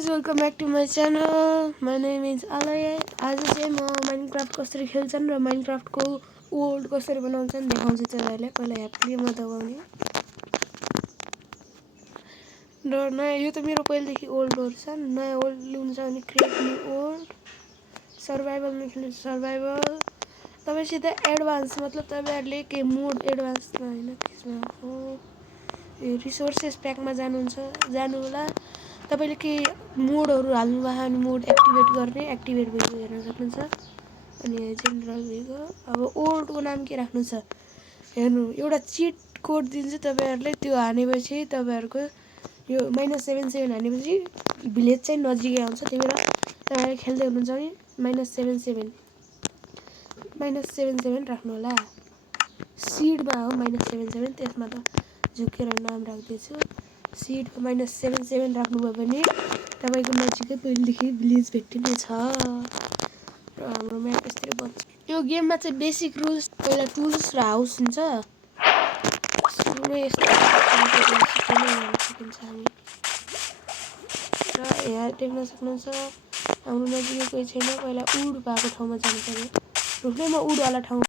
guys, welcome back to my channel. My name is Alay. आज चाहिँ म Minecraft कसरी खेल्छन् र माइनक्राफ्टको वर्ल्ड कसरी बनाउँछन् देखाउँछु तपाईहरुलाई। पहिला ह्याप्पीमा दबाउने र नयाँ यो त मेरो पहिलेदेखि ओल्डहरु छ। नयाँ ओल्ड लिन्छ भने क्रिएट न्यू ओल्ड सर्भाइभलमा खेल्नु सर्भाइभल तपाईसित एडभान्स मतलब तपाईहरुले के मोड एडभान्समा हैन त्यसमा हो यो रिसोर्सेस प्याकमा जानु होला। तपाईले के मोडहरु हाल्नु भयो अनि मोड एक्टिभेट गर्ने एक्टिभेट भएको हेर्न सक्नुहुन्छ। अनि जेनरल भएको अब ओल्डको नाम के राख्नु छ हेर्नु एउटा चीट कोड दिन्छ तपाईहरुले त्यो हानेपछि तपाईहरुको यो -77 हानेपछि भिलेज चाहिँ नजिकै आउँछ। त्यही भएर तपाईहरु खेल्दै हुनुहुन्छ भने -77 राख्नु होला। सीडमा हो -77 त्यसमा त झुकेर नाम राख्दैछु। सीडमा -77 राख्नुभयो भने तपाईको नजिकै पहिलेदेखि भिलेज भेट्टिने छ। र हाम्रो म्याप यसरी बन्छ। यो गेममा चाहिँ बेसिक रुल्स पहिला टुल्स र हाउस हुन्छ। सुरुमै यस्तो सकिन्छ हामी र यहाँ देख्न सक्नुहुन्छ हाम्रो नजिकै कोही छैन। पहिला उड भएको ठाउँमा जानु पर्यो। रुख्दैमा उड वाला ठाउँ